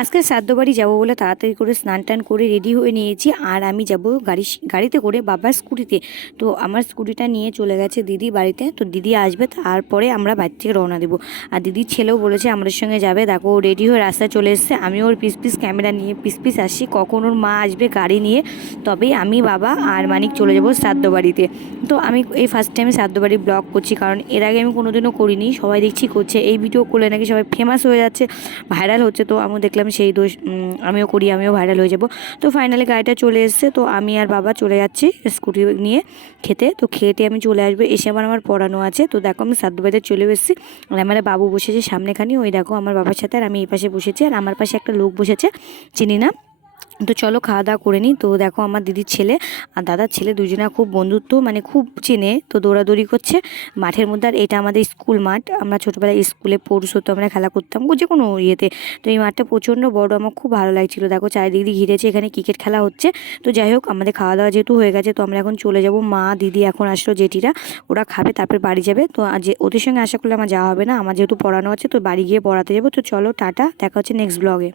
আজকে শ্রাদ্ধ বাড়ি যাব বলে তাড়াতাড়ি করে স্নান টান করে রেডি হয়ে নিয়েছি, আর আমি যাব গাড়ি গাড়িতে করে বাবার স্কুটিতে। তো আমার স্কুটিটা নিয়ে চলে গেছে দিদি বাড়িতে, তো দিদি আসবে তারপরে আমরা বাড়ি থেকে রওনা দেবো। আর দিদির ছেলেও বলেছে আমাদের সঙ্গে যাবে, দেখো রেডি হয়ে রাস্তায় চলে এসছে, আমি ওর পিস পিস ক্যামেরা নিয়ে পিস পিস আসছি, কখন ওর মা আসবে গাড়ি নিয়ে, তবেই আমি, বাবা আর মানিক চলে যাব শ্রাদ্ধ বাড়িতে। তো আমি এই ফার্স্ট টাইমে শ্রাদ্ধ বাড়ি ব্লগ করছি, কারণ এর আগে আমি কোনোদিনও করিনি, সবাই দেখছি করছে, এই ভিডিও করলে নাকি সবাই ফেমাস হয়ে যাচ্ছে ভাইরাল হচ্ছে, তো আমি দেখলাম সেই দোষ আমিও করি, আমিও ভাইরাল হয়ে যাব। তো ফাইনালি গাড়িটা চলে এসছে, তো আমি আর বাবা চলে যাচ্ছি স্কুটি নিয়ে খেতে। তো খেতে আমি চলে আসব, এসে আমার আমার পড়ানো আছে। তো দেখো আমি সাত বাজার চলে এসেছি, আর আমার বাবু বসেছে সামনেখানি, ওই দেখো আমার বাবার সাথে, আর আমি এই পাশে বসেছি, আর আমার পাশে একটা লোক বসেছে, চিনি না? তো চলো খাওয়া দাওয়া করে নিই। তো দেখো আমার দিদির ছেলে আর দাদার ছেলে দুজনা খুব বন্ধুত্ব মানে খুব চেনে, তো দৌড়াদৌড়ি করছে। মাঠের মধ্যে আর এটা আমাদের স্কুল মাঠ। আমরা ছোটোবেলায় স্কুলে পৌরুষ হতো আমরা খেলা করতাম যে কোনো ইয়েতে। তো এই মাঠটা প্রচণ্ড বড়, আমার খুব ভালো লাগছিল। দেখো চারিদিক দিয়ে ঘিরেছে, এখানে ক্রিকেট খেলা হচ্ছে। তো যাই হোক, আমাদের খাওয়া দাওয়া যেহেতু হয়ে গেছে, তো আমরা এখন চলে যাব। মা, দিদি এখন আসলো, জেঠিরা, ওরা খাবে, তারপর বাড়ি যাবে। তো আজ ওদের সঙ্গে আশা করলে আমার যাওয়া হবে না। আমার যেহেতু পড়ানো আছে, তো বাড়ি গিয়ে পড়াতে যাব। তো চলো, টাটা, দেখা হচ্ছে নেক্সট ব্লগে